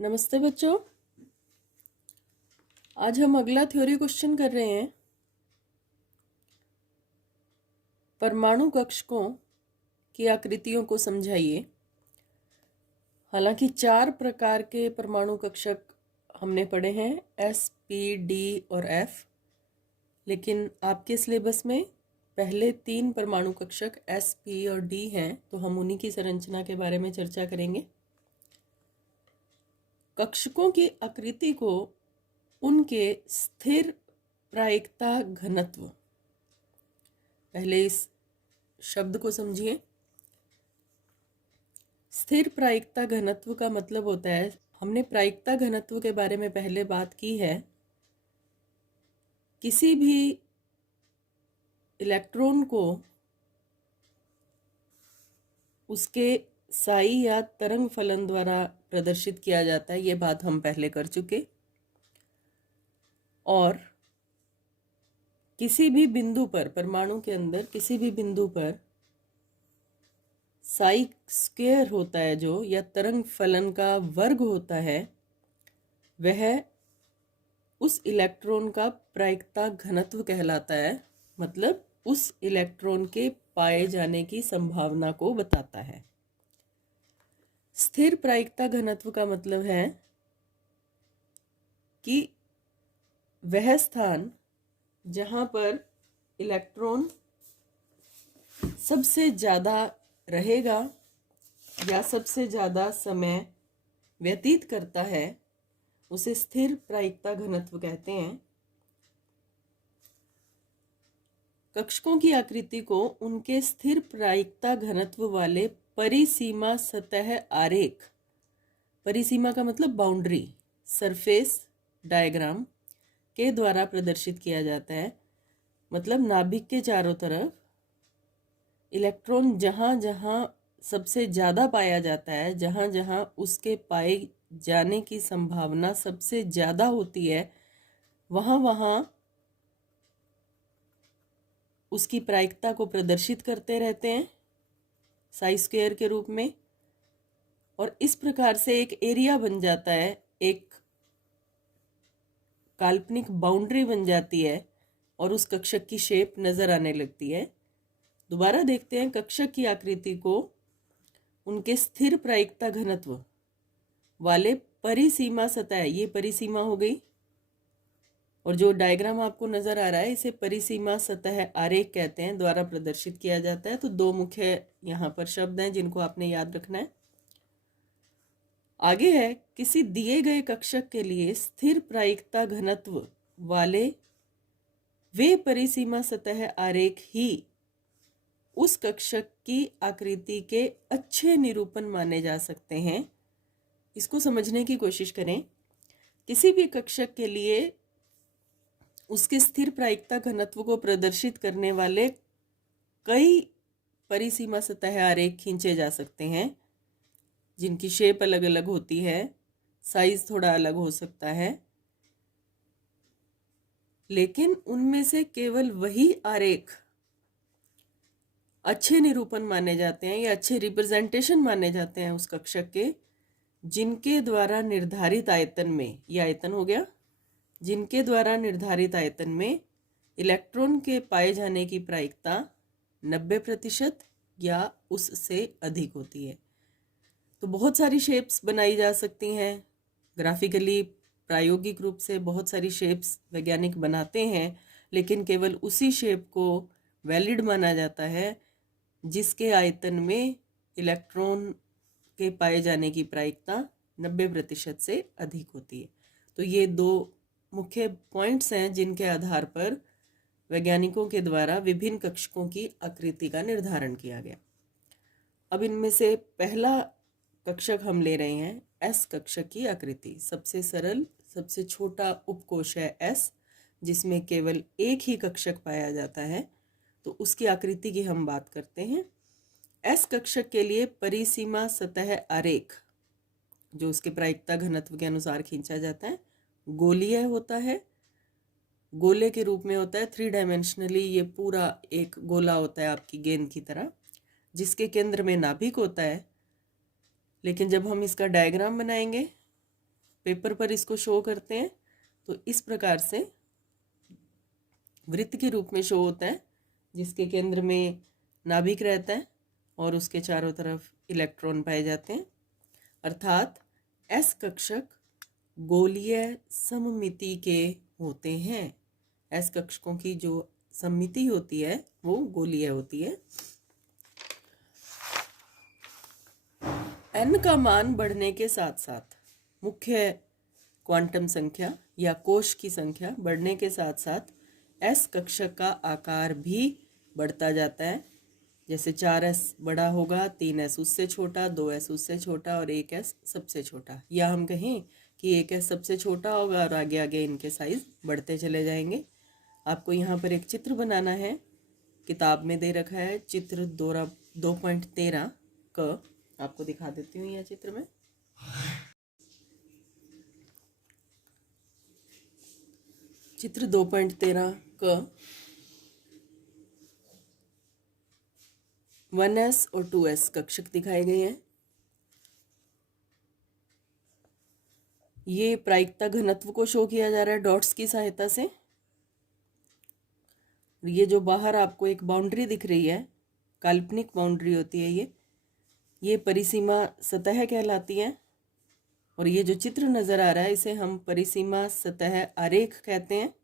नमस्ते बच्चों। आज हम अगला थ्योरी क्वेश्चन कर रहे हैं। परमाणु कक्षकों की आकृतियों को समझाइए। हालांकि 4 प्रकार के परमाणु कक्षक हमने पढ़े हैं, एस, पी, डी और एफ, लेकिन आपके सिलेबस में पहले 3 परमाणु कक्षक एस, पी और डी हैं, तो हम उन्हीं की संरचना के बारे में चर्चा करेंगे। कक्षकों की आकृति को उनके स्थिर प्रायिकता घनत्व, पहले इस शब्द को समझिए। स्थिर प्रायिकता घनत्व का मतलब होता है, हमने प्रायिकता घनत्व के बारे में पहले बात की है, किसी भी इलेक्ट्रॉन को उसके साई या तरंग फलन द्वारा प्रदर्शित किया जाता है। ये बात हम पहले कर चुके। और किसी भी बिंदु पर, परमाणु के अंदर किसी भी बिंदु पर साई स्क्वायर होता है जो, या तरंग फलन का वर्ग होता है, वह उस इलेक्ट्रॉन का प्रायिकता घनत्व कहलाता है। मतलब उस इलेक्ट्रॉन के पाए जाने की संभावना को बताता है। स्थिर प्रायिकता घनत्व का मतलब है कि वह स्थान जहां पर इलेक्ट्रॉन सबसे ज़्यादा रहेगा या सबसे ज़्यादा समय व्यतीत करता है, उसे स्थिर प्रायिकता घनत्व कहते हैं। कक्षकों की आकृति को उनके स्थिर प्रायिकता घनत्व वाले परिसीमा सतह आरेख, परिसीमा का मतलब बाउंड्री, सरफेस डायग्राम के द्वारा प्रदर्शित किया जाता है। मतलब नाभिक के चारों तरफ इलेक्ट्रॉन जहाँ जहाँ सबसे ज़्यादा पाया जाता है, जहाँ जहाँ उसके पाए जाने की संभावना सबसे ज़्यादा होती है, वहाँ वहाँ उसकी प्रायिकता को प्रदर्शित करते रहते हैं साई स्क्वायर के रूप में। और इस प्रकार से एक एरिया बन जाता है, एक काल्पनिक बाउंड्री बन जाती है और उस कक्षक की शेप नजर आने लगती है। दोबारा देखते हैं कक्षक की आकृति को उनके स्थिर प्रायिकता घनत्व वाले परिसीमा सतह, ये परिसीमा हो गई, और जो डायग्राम आपको नजर आ रहा है इसे परिसीमा सतह आरेख कहते हैं, द्वारा प्रदर्शित किया जाता है। तो 2 मुख्य यहाँ पर शब्द हैं जिनको आपने याद रखना है। आगे है, किसी दिए गए कक्षक के लिए स्थिर प्रायिकता घनत्व वाले वे परिसीमा सतह आरेख ही उस कक्षक की आकृति के अच्छे निरूपण माने जा सकते हैं। इसको समझने की कोशिश करें। किसी भी कक्षक के लिए उसके स्थिर प्रायिकता घनत्व को प्रदर्शित करने वाले कई परिसीमा सतह आरेख खींचे जा सकते हैं, जिनकी शेप अलग अलग होती है, साइज थोड़ा अलग हो सकता है, लेकिन उनमें से केवल वही आरेख अच्छे निरूपण माने जाते हैं या अच्छे रिप्रेजेंटेशन माने जाते हैं उस कक्षक के, जिनके द्वारा निर्धारित आयतन में, यह आयतन हो गया, जिनके द्वारा निर्धारित आयतन में इलेक्ट्रॉन के पाए जाने की प्रायिकता 90% या उससे अधिक होती है। तो बहुत सारी शेप्स बनाई जा सकती हैं ग्राफिकली, प्रायोगिक रूप से बहुत सारी शेप्स वैज्ञानिक बनाते हैं, लेकिन केवल उसी शेप को वैलिड माना जाता है जिसके आयतन में इलेक्ट्रॉन के पाए जाने की प्रायिकता 90% से अधिक होती है। तो ये 2 मुख्य पॉइंट्स हैं जिनके आधार पर वैज्ञानिकों के द्वारा विभिन्न कक्षकों की आकृति का निर्धारण किया गया। अब इनमें से पहला कक्षक हम ले रहे हैं एस कक्षक की आकृति। सबसे सरल, सबसे छोटा उपकोष है एस, जिसमें केवल एक ही कक्षक पाया जाता है। तो उसकी आकृति की हम बात करते हैं। एस कक्षक के लिए परिसीमा सतह आरेख, जो उसके प्रायिकता घनत्व के अनुसार खींचा जाता है, गोलीय होता है, गोले के रूप में होता है। 3 डायमेंशनली ये पूरा एक गोला होता है आपकी गेंद की तरह, जिसके केंद्र में नाभिक होता है। लेकिन जब हम इसका डायग्राम बनाएंगे पेपर पर इसको शो करते हैं तो इस प्रकार से वृत्त के रूप में शो होता है, जिसके केंद्र में नाभिक रहता है और उसके चारों तरफ इलेक्ट्रॉन पाए जाते हैं। अर्थात एस कक्षक गोलीय सममिति के होते हैं। एस कक्षकों की जो सममिति होती है वो गोलीय होती है। n का मान बढ़ने के साथ साथ मुख्य क्वांटम संख्या या कोश की संख्या बढ़ने के साथ साथ एस कक्षक का आकार भी बढ़ता जाता है। जैसे 4s बड़ा होगा, 3s उससे छोटा, 2s उससे छोटा और 1s सबसे छोटा। या हम कहें कि 1s सबसे छोटा होगा और आगे आगे इनके साइज बढ़ते चले जाएंगे। आपको यहाँ पर एक चित्र बनाना है, किताब में दे रखा है चित्र 2.13 क। आपको दिखा देती हूँ यह चित्र में। चित्र 2.13 क 1s और 2s कक्षक दिखाए गए हैं। ये प्रायिकता घनत्व को शो किया जा रहा है डॉट्स की सहायता से। ये जो बाहर आपको एक बाउंड्री दिख रही है, काल्पनिक बाउंड्री होती है ये परिसीमा सतह कहलाती है। और ये जो चित्र नजर आ रहा है इसे हम परिसीमा सतह आरेख कहते हैं।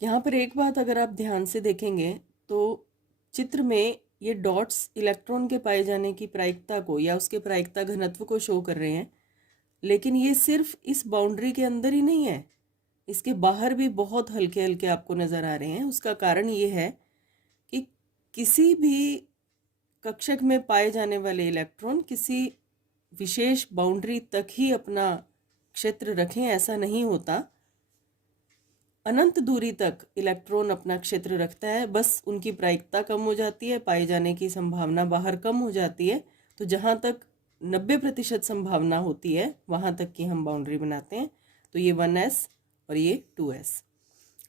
यहाँ पर एक बात अगर आप ध्यान से देखेंगे तो चित्र में ये डॉट्स इलेक्ट्रॉन के पाए जाने की प्रायिकता को या उसके प्रायिकता घनत्व को शो कर रहे हैं, लेकिन ये सिर्फ इस बाउंड्री के अंदर ही नहीं है, इसके बाहर भी बहुत हल्के हल्के आपको नजर आ रहे हैं। उसका कारण ये है कि किसी भी कक्षक में पाए जाने वाले इलेक्ट्रॉन किसी विशेष बाउंड्री तक ही अपना क्षेत्र रखें, ऐसा नहीं होता। अनंत दूरी तक इलेक्ट्रॉन अपना क्षेत्र रखता है, बस उनकी प्रायिकता कम हो जाती है, पाए जाने की संभावना बाहर कम हो जाती है। तो जहाँ तक 90% संभावना होती है वहाँ तक की हम बाउंड्री बनाते हैं। तो ये 1s और ये 2s।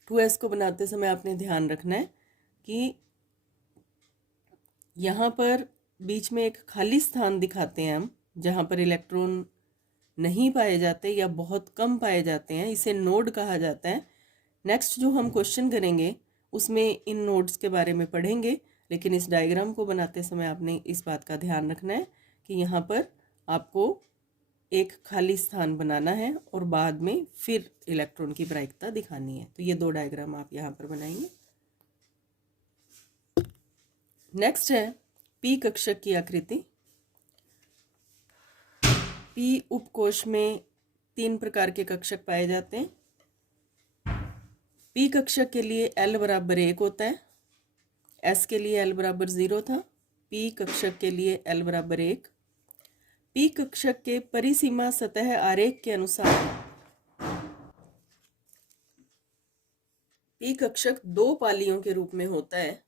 2s को बनाते समय आपने ध्यान रखना है कि यहाँ पर बीच में एक खाली स्थान दिखाते हैं हम, जहाँ पर इलेक्ट्रॉन नहीं पाए जाते या बहुत कम पाए जाते हैं, इसे नोड कहा जाता है। नेक्स्ट जो हम क्वेश्चन करेंगे उसमें इन नोड्स के बारे में पढ़ेंगे, लेकिन इस डायग्राम को बनाते समय आपने इस बात का ध्यान रखना है कि यहाँ पर आपको एक खाली स्थान बनाना है और बाद में फिर इलेक्ट्रॉन की प्रायिकता दिखानी है। तो ये दो डायग्राम आप यहाँ पर बनाएंगे। नेक्स्ट है पी कक्षक की आकृति। पी उपकोश में 3 प्रकार के कक्षक पाए जाते हैं। पी कक्षक के लिए L बराबर 1 होता है, S के लिए L बराबर 0 था। पी कक्षक के लिए L बराबर 1। पी कक्षक के परिसीमा सतह आरेख के अनुसार पी कक्षक 2 पालियों के रूप में होता है।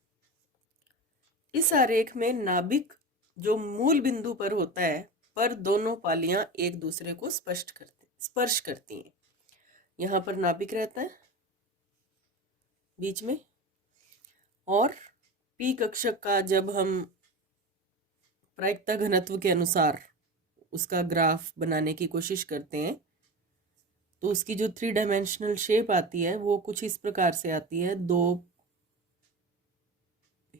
इस आरेख में नाभिक जो मूल बिंदु पर होता है पर दोनों पालियां एक दूसरे को स्पर्श करती हैं। यहाँ पर नाभिक रहता है बीच में, और पी कक्षक का जब हम प्रायिकता घनत्व के अनुसार उसका ग्राफ बनाने की कोशिश करते हैं तो उसकी जो 3 डायमेंशनल शेप आती है वो कुछ इस प्रकार से आती है। 2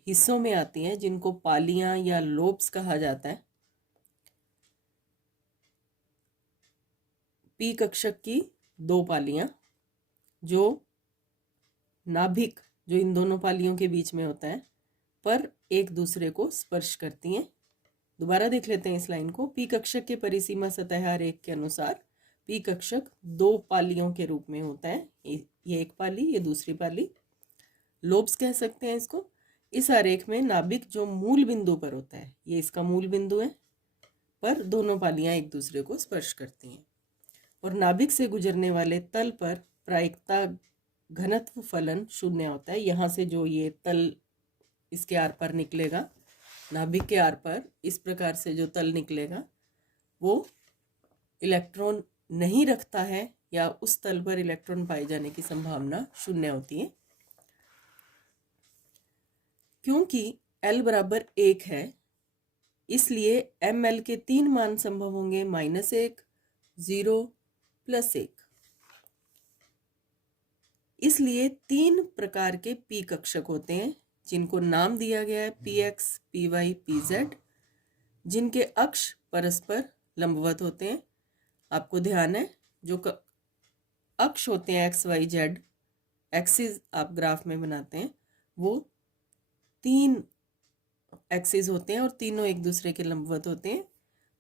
हिस्सों में आती हैं जिनको पालियां या लोब्स कहा जाता है। पी कक्षक की 2 पालियां जो नाभिक जो इन दोनों पालियों के बीच में होता है पर एक दूसरे को स्पर्श करती हैं। दोबारा देख लेते हैं इस लाइन को। पी कक्षक के परिसीमा सतह आरेख के अनुसार पी कक्षक 2 पालियों के रूप में होता है। ये एक पाली, ये दूसरी पाली, लोब्स कह सकते हैं इसको। इस आरेख में नाभिक जो मूल बिंदु पर होता है, ये इसका मूल बिंदु है, पर दोनों पालियां एक दूसरे को स्पर्श करती हैं। और नाभिक से गुजरने वाले तल पर प्रायिकता घनत्व फलन 0 होता है। यहाँ से जो ये तल इसके आर पार निकलेगा, नाभिक के आर पार इस प्रकार से जो तल निकलेगा वो इलेक्ट्रॉन नहीं रखता है या उस तल पर इलेक्ट्रॉन पाए जाने की संभावना 0 होती है। क्योंकि L बराबर 1 है इसलिए ML के 3 मान संभव होंगे, -1, 0 प्लस 1। इसलिए 3 प्रकार के पी कक्षक होते हैं जिनको नाम दिया गया है P X, P Y, P Z, जिनके अक्ष परस्पर लंबवत होते हैं। आपको ध्यान है जो अक्ष होते हैं एक्स वाई जेड, एक्सिस आप ग्राफ में बनाते हैं, वो 3 एक्सिस होते हैं और तीनों एक दूसरे के लंबवत होते हैं।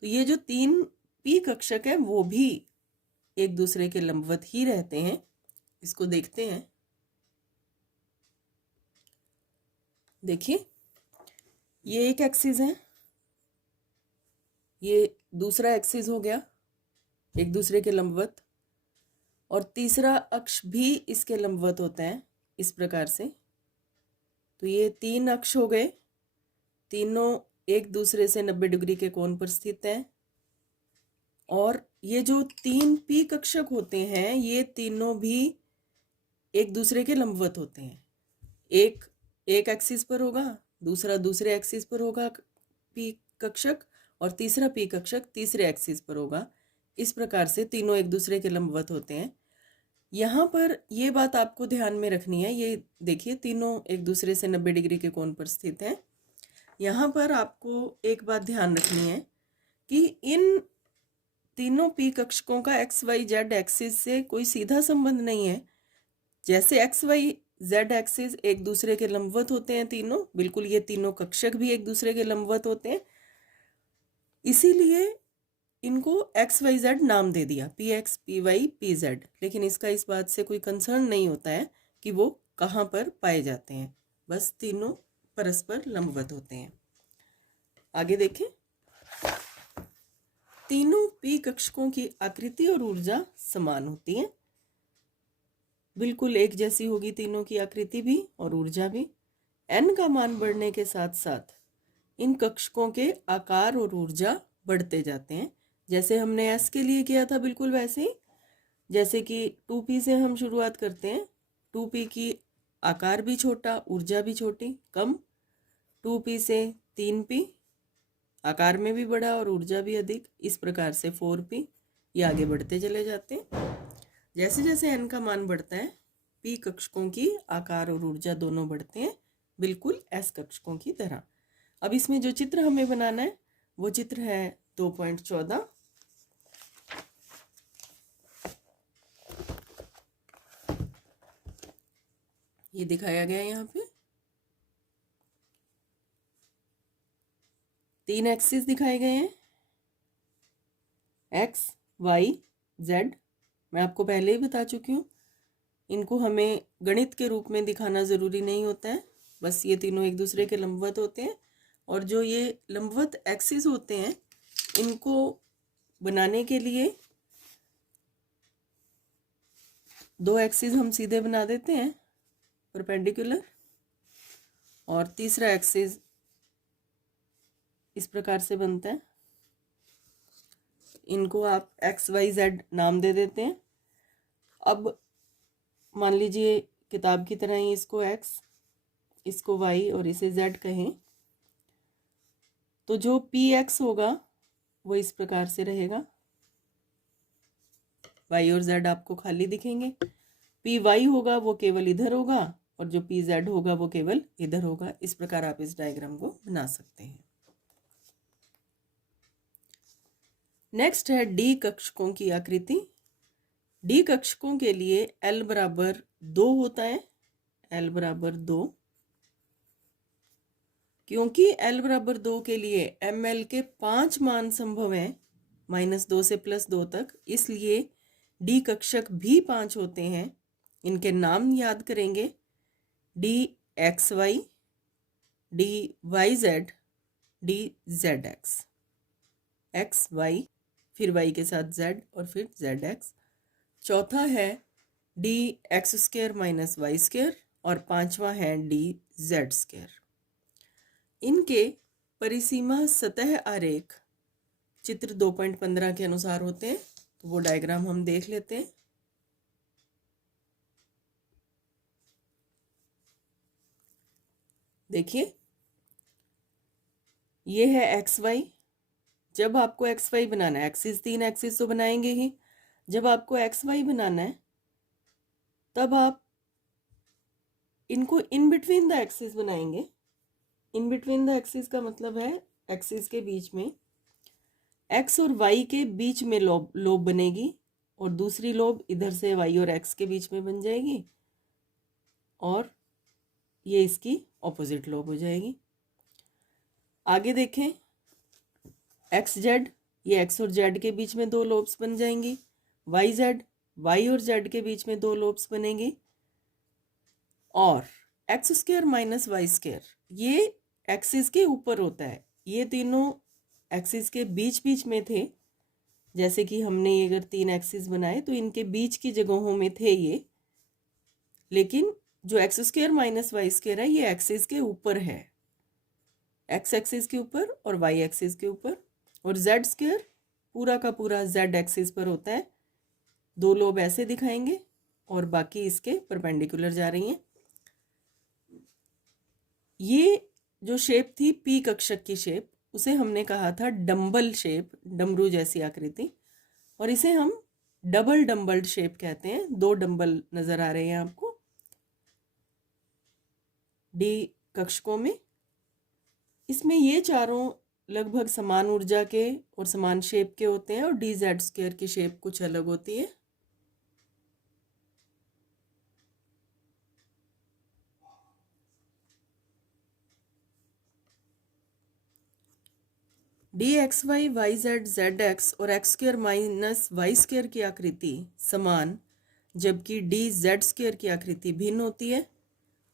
तो ये जो 3 पी कक्षक है वो भी एक दूसरे के लंबवत ही रहते हैं। इसको देखते हैं। देखिए, ये एक एक्सिस है, ये दूसरा एक्सिस हो गया एक दूसरे के लंबवत, और तीसरा अक्ष भी इसके लंबवत होता है इस प्रकार से। तो ये 3 अक्ष हो गए, तीनों एक दूसरे से 90 डिग्री के कोण पर स्थित हैं। और ये जो 3 पी कक्षक होते हैं ये तीनों भी एक दूसरे के लंबवत होते हैं। एक एक्सिस पर होगा, दूसरा दूसरे एक्सिस पर होगा पी कक्षक, और तीसरा पी कक्षक तीसरे एक्सिस पर होगा। इस प्रकार से तीनों एक दूसरे के लंबवत होते हैं। यहाँ पर ये बात आपको ध्यान में रखनी है। ये देखिए, तीनों एक दूसरे से 90 डिग्री के कोण पर स्थित हैं। यहाँ पर आपको एक बात ध्यान रखनी है कि इन तीनों पी कक्षकों का एक्स वाई जेड एक्सिस से कोई सीधा संबंध नहीं है। जैसे एक्स वाई जेड एक्सिस एक दूसरे के लंबवत होते हैं तीनों, बिल्कुल ये तीनों कक्षक भी एक दूसरे के लंबवत होते हैं, इसीलिए इनको एक्स वाई जेड नाम दे दिया, P X, P Y, P Z. लेकिन इसका इस बात से कोई कंसर्न नहीं होता है कि वो कहाँ पर पाए जाते हैं, बस तीनों परस्पर लंबवत होते हैं। आगे देखें, तीनों पी कक्षकों की आकृति और ऊर्जा समान होती है, बिल्कुल एक जैसी होगी तीनों की आकृति भी और ऊर्जा भी। n का मान बढ़ने के साथ साथ इन कक्षकों के आकार और ऊर्जा बढ़ते जाते हैं। जैसे हमने s के लिए किया था बिल्कुल वैसे ही। जैसे कि 2p से हम शुरुआत करते हैं, 2p की आकार भी छोटा, ऊर्जा भी छोटी कम। 2p से 3p, आकार में भी बड़ा और ऊर्जा भी अधिक। इस प्रकार से 4p, ये आगे बढ़ते चले जाते हैं। जैसे जैसे n का मान बढ़ता है p कक्षकों की आकार और ऊर्जा दोनों बढ़ते हैं, बिल्कुल s कक्षकों की तरह। अब इसमें जो चित्र हमें बनाना है वो चित्र है 2.14। ये दिखाया गया है यहाँ पे 3 एक्सिस दिखाए गए हैं, एक्स, वाई, जेड। मैं आपको पहले ही बता चुकी हूँ, इनको हमें गणित के रूप में दिखाना ज़रूरी नहीं होता है, बस ये तीनों एक दूसरे के लंबवत होते हैं। और जो ये लंबवत एक्सिस होते हैं इनको बनाने के लिए 2 एक्सिस हम सीधे बना देते हैं परपेंडिकुलर, और तीसरा एक्सिस इस प्रकार से बनता है। इनको आप एक्स वाई जेड नाम दे देते हैं। अब मान लीजिए किताब की तरह ही इसको एक्स, इसको वाई और इसे जेड कहें, तो जो पी एक्स होगा वो इस प्रकार से रहेगा, वाई और जेड आपको खाली दिखेंगे। पी वाई होगा वो केवल इधर होगा, और जो पी जेड होगा वो केवल इधर होगा। इस प्रकार आप इस डायग्राम को बना सकते हैं। नेक्स्ट है डी कक्षकों की आकृति। डी कक्षकों के लिए L बराबर 2 होता है, L बराबर 2। क्योंकि L बराबर 2 के लिए ML के 5 मान संभव हैं, -2 से +2 तक, इसलिए डी कक्षक भी 5 होते हैं। इनके नाम याद करेंगे, D X Y, D Y Z, D Z X. X Y, फिर वाई के साथ जेड और फिर जेड एक्स। चौथा है D X square minus Y square, और पांचवा है डी जेड स्क्वायर। इनके परिसीमा सतह आरेख चित्र 2.15 के अनुसार होते हैं। तो वो डायग्राम हम देख लेते हैं। देखिए, ये है एक्स वाई, जब आपको एक्स वाई बनाना है, एक्सिस 3 एक्सिस तो बनाएंगे ही, जब आपको एक्स वाई बनाना है तब आप इनको इन बिटवीन द एक्सिस बनाएंगे। इन बिटवीन द एक्सिस का मतलब है एक्सिस के बीच में, एक्स और वाई के बीच में लोब बनेगी और दूसरी लोब इधर से वाई और एक्स के बीच में बन जाएगी और ये इसकी ऑपोजिट लोब हो जाएगी। आगे देखें, एक्स जेड, ये एक्स और जेड के बीच में 2 लोब्स बन जाएंगी। वाई जेड, वाई और जेड के बीच में 2 लोब्स बनेंगी। और X square minus Y square, ये एक्सिस के ऊपर होता है, ये तीनों एक्सिस के बीच बीच में थे। जैसे कि हमने अगर 3 एक्सिस बनाए तो इनके बीच की जगहों में थे ये, लेकिन जो X square minus Y square है ये एक्सिस के ऊपर है, एक्स एक्सिस के ऊपर और वाई एक्सिस के ऊपर। और जेड स्क्वायर पूरा का पूरा जेड एक्सिस पर होता है। 2 लोब ऐसे दिखाएंगे और बाकी इसके परपेंडिकुलर जा रही हैं। ये जो शेप थी पी कक्षक की शेप, उसे हमने कहा था डंबल शेप, डमरू जैसी आकृति, और इसे हम डबल डंबल्ड शेप कहते हैं। 2 डंबल नजर आ रहे हैं आपको डी कक्षकों में। इसमें ये चारों लगभग समान ऊर्जा के और समान शेप के होते हैं और डी जेड स्क्वायर की शेप कुछ अलग होती है। D X Y, Y Z, Z X और X square minus Y square की आकृति समान, जबकि डी जेड स्क्वायर की आकृति भिन्न होती है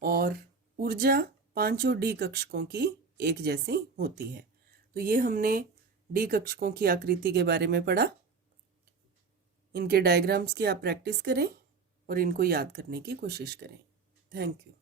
और ऊर्जा पांचों डी कक्षकों की एक जैसी होती है। तो ये हमने डी कक्षकों की आकृति के बारे में पढ़ा। इनके डायग्राम्स की आप प्रैक्टिस करें और इनको याद करने की कोशिश करें। Thank you.